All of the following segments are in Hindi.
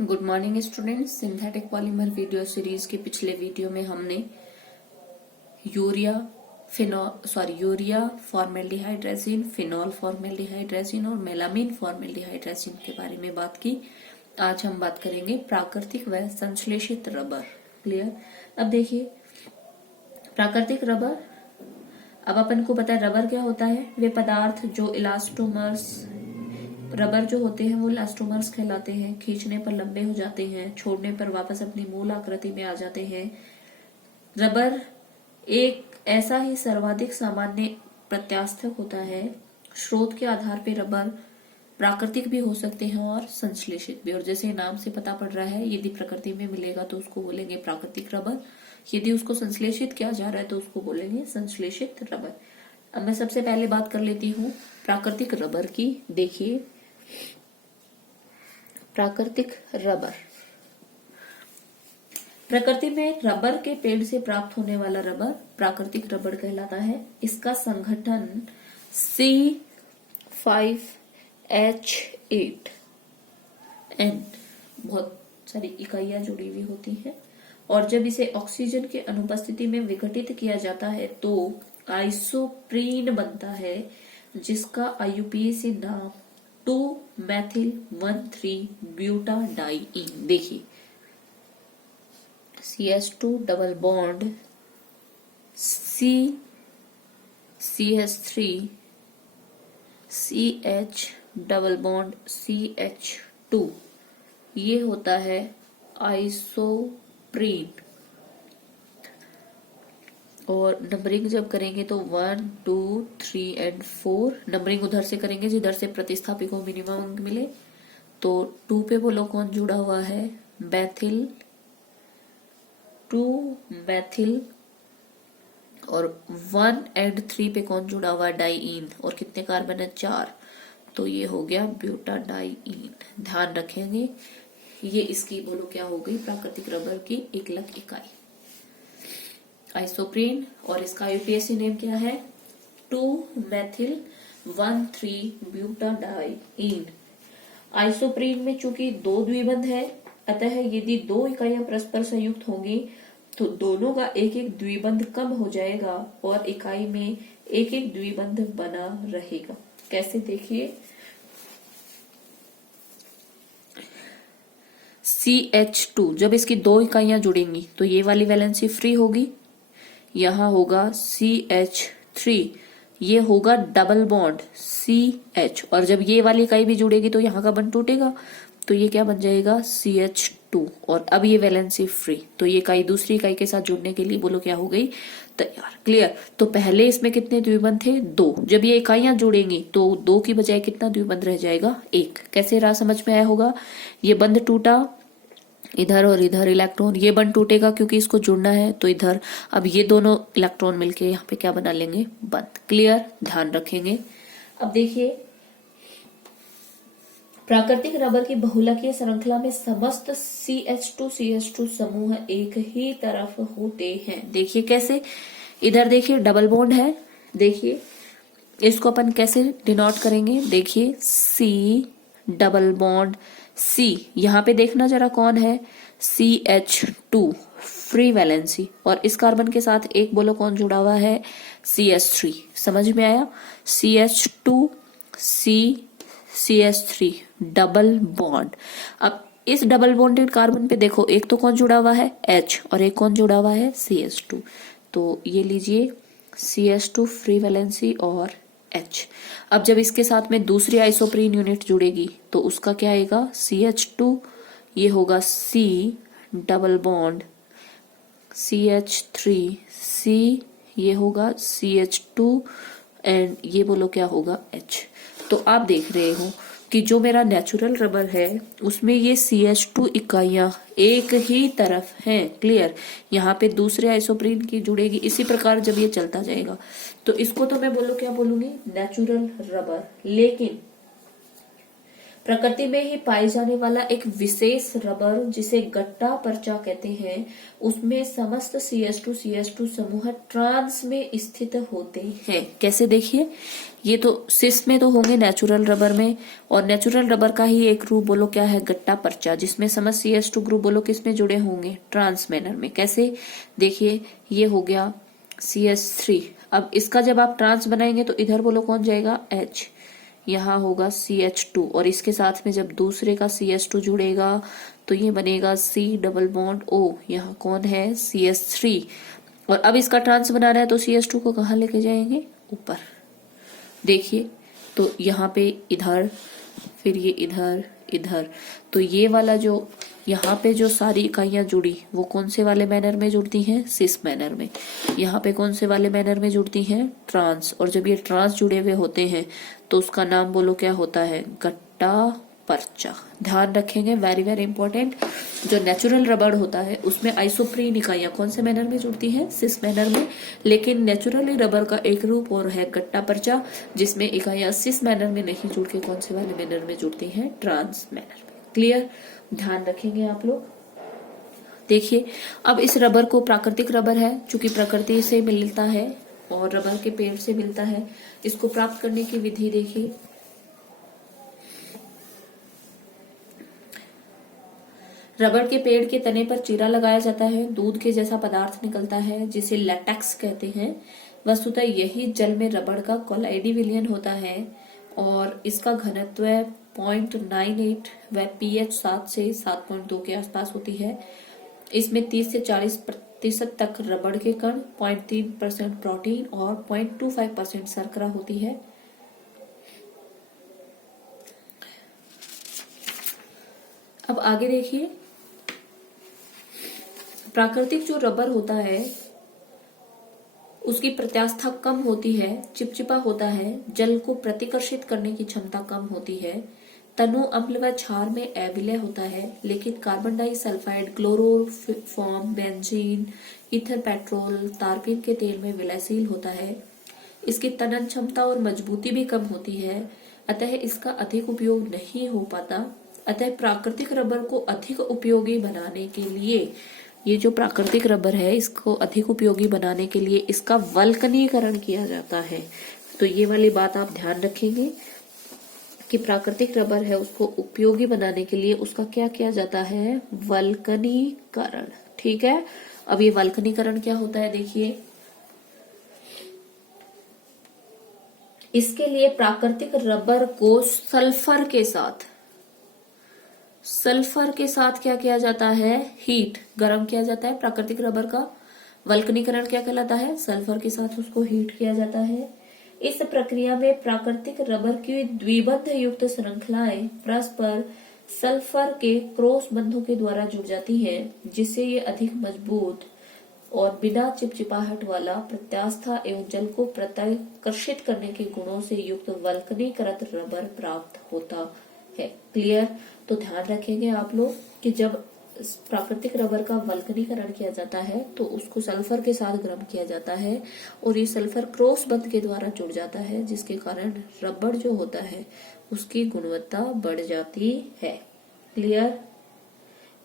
Good morning students. Synthetic polymer video series के पिछले वीडियो में हमने urea formaldehyde resin, phenol formaldehyde resin और मेलामीन फॉर्मेल्डिहाइड रेजिन के बारे में बात की। आज हम बात करेंगे प्राकृतिक व संश्लेषित रबर। क्लियर। अब देखिए प्राकृतिक रबर, अब अपन को पता है रबर क्या होता है। वे पदार्थ जो इलास्टोमर्स, रबर जो होते हैं वो इलास्टोमर्स कहलाते हैं। खींचने पर लंबे हो जाते हैं, छोड़ने पर वापस अपनी मूल आकृति में आ जाते हैं। रबर एक ऐसा ही सर्वाधिक सामान्य प्रत्यास्थक होता है। स्रोत के आधार पर रबर प्राकृतिक भी हो सकते हैं और संश्लेषित भी। और जैसे नाम से पता पड़ रहा है, यदि प्रकृति में मिलेगा तो उसको बोलेंगे प्राकृतिक रबर, यदि उसको संश्लेषित किया जा रहा है तो उसको बोलेंगे संश्लेषित रबर। अब मैं सबसे पहले बात कर लेती हूँ प्राकृतिक रबर की। देखिए प्राकृतिक रबर, प्रकृति में रबर के पेड़ से प्राप्त होने वाला रबर प्राकृतिक रबर कहलाता है। इसका संगठन C5H8N, बहुत सारी इकाइयां जुड़ी हुई होती हैं, और जब इसे ऑक्सीजन के अनुपस्थिति में विघटित किया जाता है तो आइसोप्रीन बनता है, जिसका IUPAC नाम 2-methyl-1,3-butadiene। देखिए CH2 double bond CH3 CH double bond CH2, ये होता है आइसोप्रीन। और नंबरिंग जब करेंगे तो 1, 2, 3 एंड 4 नंबरिंग उधर से करेंगे जिधर से प्रतिस्थापी को मिनिमम अंक मिले। तो 2 पे बोलो कौन जुड़ा हुआ है, मैथिल, 2 मैथिल, और 1 एंड 3 पे कौन जुड़ा हुआ है, डाइईन, और कितने कार्बन है, 4। तो ये हो गया ब्यूटाडाइईन। ध्यान रखेंगे, ये इसकी बोलो क्या हो गई, प्राकृतिक रबर की एकलक इकाई आइसोप्रीन। और इसका IUPAC नेम क्या है, 2-methyl-1,3-butadiene। आइसोप्रीन में चूंकि 2 द्विबंध है, अतः यदि 2 इकाइयां परस्पर संयुक्त होंगी तो दोनों का एक एक द्विबंध कम हो जाएगा और इकाई में एक एक द्विबंध बना रहेगा। कैसे, देखिए CH2 जब इसकी 2 इकाइयां जुड़ेंगी तो ये वाली वैलेंसी फ्री होगी, यहां होगा CH3, ये होगा डबल बॉन्ड CH, और जब ये वाली इकाई भी जुड़ेगी तो यहाँ का बंध टूटेगा, तो ये क्या बन जाएगा, CH2। और अब ये वैलेंसी फ्री, तो ये इकाई दूसरी इकाई के साथ जुड़ने के लिए बोलो क्या हो गई, तैयार। क्लियर। तो पहले इसमें कितने द्विबंध थे, 2। जब ये इकाइयां जुड़ेंगी तो 2 की बजाय कितना द्विबंध रह जाएगा, 1। कैसे रहा, समझ में आया होगा। ये बंध टूटा, इधर और इधर इलेक्ट्रॉन, ये बंध टूटेगा क्योंकि इसको जुड़ना है, तो इधर अब ये दोनों इलेक्ट्रॉन मिलके यहाँ पे क्या बना लेंगे, बंध। क्लियर, ध्यान रखेंगे। अब देखिए प्राकृतिक रबर की बहुलकीय श्रृंखला में समस्त CH2 समूह एक ही तरफ होते हैं। देखिए कैसे, इधर देखिए डबल बॉन्ड है, देखिए इसको अपन कैसे डिनोट करेंगे, देखिए C डबल बॉन्ड C, यहाँ पे देखना जरा कौन है, CH2 फ्री वैलेंसी, और इस कार्बन के साथ एक बोलो कौन जुड़ा हुआ है, CH3। समझ में आया, CH2 CH3 डबल बॉन्ड। अब इस डबल बॉन्डेड कार्बन पे देखो, एक तो कौन जुड़ा हुआ है, H, और एक कौन जुड़ा हुआ है, CH2। तो ये लीजिए CH2 फ्री वैलेंसी और H। अब जब इसके साथ में दूसरी आइसोप्रीन यूनिट जुड़ेगी तो उसका क्या आएगा, CH2, ये होगा C double bond CH3 C, ये होगा CH2 एंड ये बोलो क्या होगा, H। तो आप देख रहे हो कि जो मेरा नेचुरल रबर है उसमें ये CH2 इकाइयां एक ही तरफ हैं। क्लियर। यहाँ पे दूसरे आइसोप्रीन की जुड़ेगी, इसी प्रकार जब ये चलता जाएगा तो इसको तो मैं बोलो क्या बोलूंगी, नेचुरल रबर। लेकिन प्रकृति में ही पाए जाने वाला एक विशेष रबर जिसे गट्टा पर्चा कहते हैं, उसमें समस्त CH2 CH2 समूह ट्रांस में स्थित होते हैं। कैसे देखिए, ये तो सिस में तो होंगे नेचुरल रबर में, और नेचुरल रबर का ही एक रूप बोलो क्या है, गट्टा पर्चा, जिसमें समस्त CH2 ग्रुप बोलो किस में जुड़े होंगे, ट्रांस मैनर में। कैसे देखिए, ये हो गया CH3। अब इसका जब आप ट्रांस बनाएंगे तो इधर बोलो कौन जाएगा, H, यहाँ होगा CH2, और इसके साथ में जब दूसरे का CH2 जुड़ेगा तो ये बनेगा C डबल बॉन्ड O, यहाँ कौन है, CH3। और अब इसका ट्रांस बनाना है तो CH2 को कहाँ लेके जाएंगे, ऊपर। देखिए, तो यहाँ पे इधर, फिर ये इधर इधर, तो ये वाला जो यहाँ पे जो सारी इकाइयां जुड़ी वो कौन से वाले मैनर में जुड़ती हैं, सिस मैनर में। यहाँ पे कौन से वाले मैनर में जुड़ती हैं, ट्रांस। और जब ये ट्रांस जुड़े हुए होते हैं तो उसका नाम बोलो क्या होता है, गट्टा पर्चा। ध्यान रखेंगे, वेरी वेरी इंपॉर्टेंट। जो नेचुरल रबर होता है उसमें आइसोप्रीन इकाइयां कौन से मैनर में जुड़ती हैं, सिस मैनर में। लेकिन नेचुरली रबर का एक रूप और है गट्टा पर्चा, जिसमें इकाइयां सिस मैनर में नहीं जुड़ के कौन से वाले मैनर में जुड़ती हैं, ट्रांस मैनर में। क्लियर, ध्यान रखेंगे आप लोग। देखिए, अब इस रबर को प्राकृतिक रबर है, चूंकि प्रकृति से मिलता है और रबर के पेड़ से मिलता है। इसको प्राप्त करने की विधि देखिए, रबर के पेड़ के तने पर चीरा लगाया जाता है, दूध के जैसा पदार्थ निकलता है जिसे लैटेक्स कहते हैं। वस्तुतः यही जल में रबर का कोलाइडी विलयन होता है और इसका घनत्व 0.98 व pH 7 से 7.2 के आसपास होती है। इसमें 30 से 40% तक रबड़ के कण, 0.3% प्रोटीन और 0.25% शर्करा होती है। अब आगे देखिए, प्राकृतिक जो रबर होता है उसकी प्रत्यास्था कम होती है, चिपचिपा होता है, जल को प्रतिकर्षित करने की क्षमता कम होती है, तनु अम्ल व क्षार में अविलय होता है, लेकिन carbon disulphide, chloroform, benzene, ether petrol, तारपीन के तेल में विलयशील होता है। इसकी तनन क्षमता और मजबूती भी कम होती है, अतः इसका अधिक उपयोग नहीं हो पाता। अतः प्राकृतिक रबर को अधिक उपयोगी बनाने के लिए, ये जो प्राकृतिक रबर है इसको अधिक उपयोगी बनाने के लिए इसका वल्कनीकरण किया जाता है। तो ये वाली बात आप ध्यान रखेंगे कि प्राकृतिक रबर है उसको उपयोगी बनाने के लिए उसका क्या किया जाता है, वल्कनीकरण। ठीक है, अब ये वल्कनीकरण क्या होता है देखिए, इसके लिए प्राकृतिक रबर को सल्फर के साथ क्या किया जाता है, हीट, गर्म किया जाता है। प्राकृतिक रबर का वल्कनीकरण क्या कहलाता है, सल्फर के साथ उसको हीट किया जाता है। इस प्रक्रिया में प्राकृतिक रबर की द्विबंध युक्त श्रृंखलाएं परस्पर सल्फर के क्रॉस बंधों के द्वारा जुड़ जाती है, जिससे ये अधिक मजबूत और बिना चिपचिपाहट वाला, प्रत्यास्था एवं जल को प्रतिकर्षित करने के गुणों से युक्त वल्कनीकृत रबर प्राप्त होता है। क्लियर, तो ध्यान रखेंगे आप लोग कि जब प्राकृतिक रबर का वल्कनीकरण किया जाता है तो उसको सल्फर के साथ गर्म किया जाता है और ये सल्फर क्रॉस बंध के द्वारा जुड़ जाता है, जिसके कारण रबर जो होता है उसकी गुणवत्ता बढ़ जाती है। क्लियर,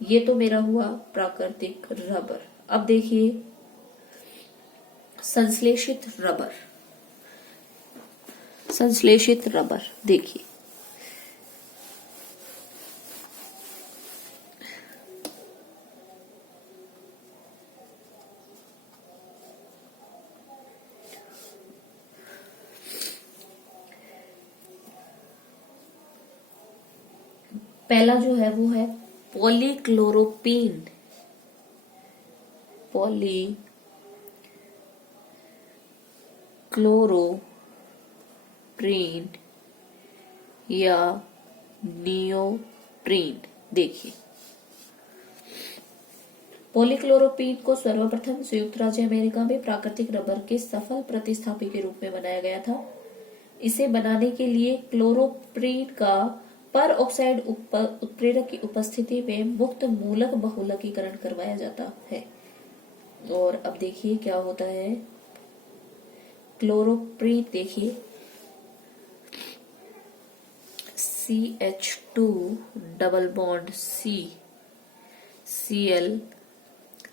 ये तो मेरा हुआ प्राकृतिक रबर। अब देखिए संश्लेषित रबर। संश्लेषित रबर देखिए, पहला जो है वो है पॉलीक्लोरोपीन। पॉलीक्लोरोप्रीन या नियोप्रीन। देखिए, पॉलीक्लोरोपीन को सर्वप्रथम संयुक्त राज्य अमेरिका में प्राकृतिक रबर के सफल प्रतिस्थापी के रूप में बनाया गया था। इसे बनाने के लिए क्लोरोप्रीन का पर ऑक्साइड उत्प्रेरक की उपस्थिति में मुक्त मूलक बहुलकीकरण करवाया जाता है। और अब देखिए क्या होता है, क्लोरोप्रीन देखिए CH2 double bond C, Cl,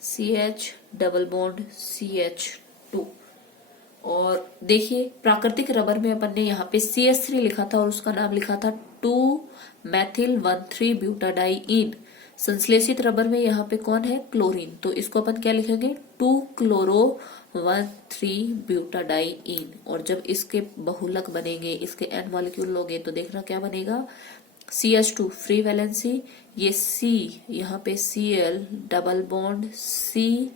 CH double bond CH2। और देखिए प्राकृतिक रबर में अपन ने यहाँ पे CH3 लिखा था और उसका नाम लिखा था 2-मेथिल-1,3-ब्यूटाडाइईन। संश्लेषित रबर में यहाँ पे कौन है, क्लोरीन, तो इसको अपन क्या लिखेंगे, 2-क्लोरो-1,3-ब्यूटाडाइईन। और जब इसके बहुलक बनेंगे, इसके N मॉलिक्यूल लोगे तो देखना क्या बनेगा, CH2 फ्री वैलेंसी, ये C यहाँ पे Cl डबल बॉन्ड CH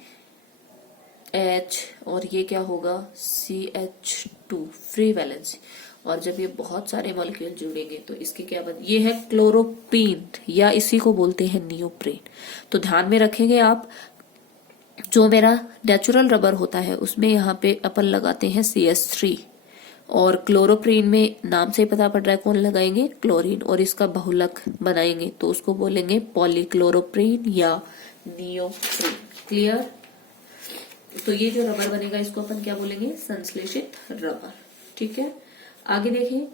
और ये क्या होगा CH2 फ्री वैलेंसी। और जब ये बहुत सारे मॉलिक्यूल जुड़ेंगे तो इसके क्या ये है क्लोरोप्रीन या इसी को बोलते हैं नियोप्रीन। तो ध्यान में रखेंगे आप, जो मेरा नेचुरल रबर होता है उसमें यहाँ पे अपन लगाते हैं CH3 और क्लोरोप्रीन में नाम से ही पता पड़ रहा है कौन लगाएंगे, क्लोरीन, और इसका बहुलक बनाएंगे तो उसको बोलेंगे पॉलीक्लोरोप्रीन या नियोप्रीन। क्लियर। तो ये जो रबर बनेगा इसको अपन क्या बोलेंगे, संश्लेषित रबर। ठीक है, आगे देखिए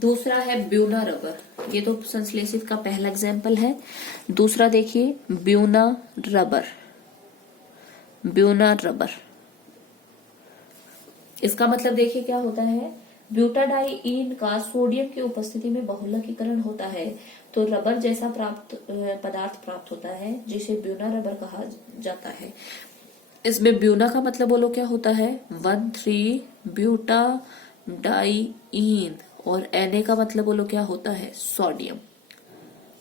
दूसरा है ब्यूना रबर। ये तो संश्लेषित का पहला एग्जाम्पल है। दूसरा देखिए ब्यूना रबर। ब्यूना रबर इसका मतलब देखिए क्या होता है, ब्यूटाडाइईन का सोडियम की उपस्थिति में बहुलकीकरण होता है तो रबर जैसा पदार्थ प्राप्त होता है जिसे ब्यूना रबर कहा जाता है। इसमें ब्यूना का मतलब बोलो क्या होता है, 1,3-ब्यूटाडाइईन, और Na का मतलब बोलो क्या होता है, सोडियम।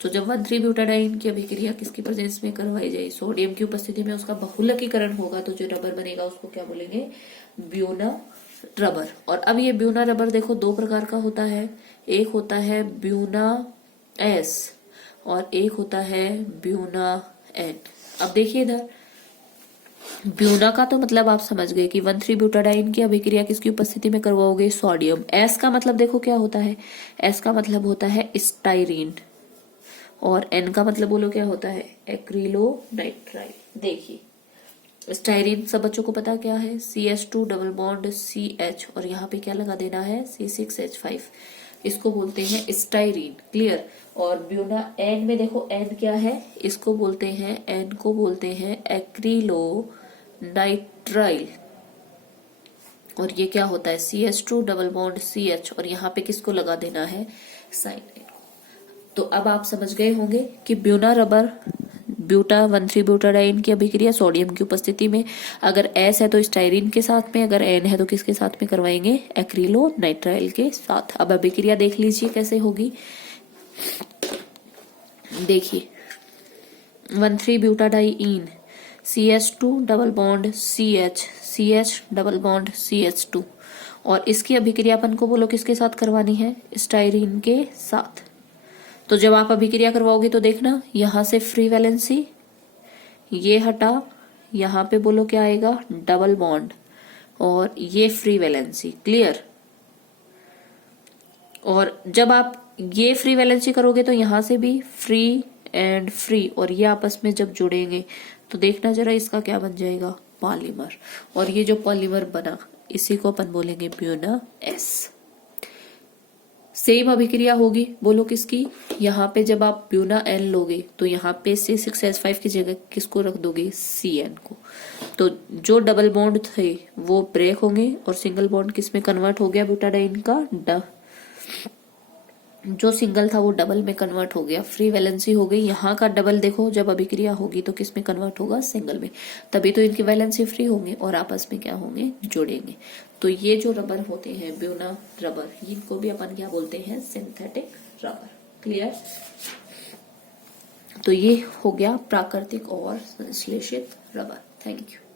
तो जब 1,3-ब्यूटाडाइईन की अभिक्रिया किसकी प्रेजेंस में करवाई जाए, सोडियम की उपस्थिति में, उसका बहुलकीकरण होगा तो जो रबर बनेगा उसको क्या बोलेंगे, ब्यूना रबर। और अब ये ब्यूना रबर देखो दो प्रकार का होता है, एक होता है ब्यूना एस और एक होता है ब्यूना एन। अब देखिए इधर ब्यूना का तो मतलब आप समझ गए कि 1,3-ब्यूटाडाइईन की अभिक्रिया किसकी उपस्थिति में करवाओगे, सोडियम। एस का मतलब देखो क्या होता है, एस का मतलब होता है स्टाइरीन, और एन का मतलब बोलो क्या होता है, एक्रिलोनाइट्राइल। देखिए स्टाइरीन सब बच्चों को पता क्या है, CH2 डबल बॉन्ड CH और यहाँ पे क्या लगा देना है C6H5, इसको बोलते हैं स्टाइरीन। क्लियर। और ब्यूना एन में देखो एन क्या है, इसको बोलते हैं, एन को बोलते हैं एक्रिलोनाइट्राइल, और ये क्या होता है CH2 डबल बॉन्ड CH और यहाँ पे किसको लगा देना है, साइनाइड। तो अब आप समझ गए होंगे कि ब्यूना रबर ब्यूटा 1,3-ब्यूटाडाइईन की अभिक्रिया सोडियम की उपस्थिति में, अगर एस है तो स्टाइरीन के साथ में, अगर एन है तो किसके साथ में करवाएंगे, एक्रिलोनाइट्राइल के साथ। अब अभिक्रिया देख लीजिए कैसे होगी। देखिए 1,3-ब्यूटाडाइईन CH2 double bond CH, CH double bond CH2, और इसकी अभिक्रिया अपन को बोलो किसके साथ करवानी है, स्टाइरीन के साथ। तो जब आप अभिक्रिया करवाओगे तो देखना यहां से फ्री वैलेंसी ये हटा, यहां पे बोलो क्या आएगा, डबल बॉन्ड, और ये फ्री वैलेंसी। क्लियर। और जब आप ये फ्री वैलेंसी करोगे तो यहां से भी फ्री एंड फ्री, और ये आपस में जब जुड़ेंगे तो देखना जरा इसका क्या बन जाएगा, पॉलीमर। और ये जो पॉलीमर बना इसी को अपन बोलेंगे ब्यूना एस। सेम अभिक्रिया होगी बोलो किसकी, यहाँ पे जब आप ब्यूना एन लोगे तो यहाँ पे C6H5 की जगह किसको रख दोगे, CN को। तो जो डबल बॉन्ड थे वो ब्रेक होंगे और सिंगल बॉन्ड किस में कन्वर्ट हो गया, ब्यूटाडाइईन का जो सिंगल था वो डबल में कन्वर्ट हो गया, फ्री वैलेंसी हो गई। यहाँ का डबल देखो जब अभिक्रिया होगी तो किस में कन्वर्ट होगा, सिंगल में, तभी तो इनकी वैलेंसी फ्री होंगे और आपस में क्या होंगे, जुड़ेंगे। तो ये जो रबर होते हैं ब्यूना रबर, इनको भी अपन क्या बोलते हैं, सिंथेटिक रबर। क्लियर। तो ये हो गया प्राकृतिक और संश्लेषित रबर। Thank you.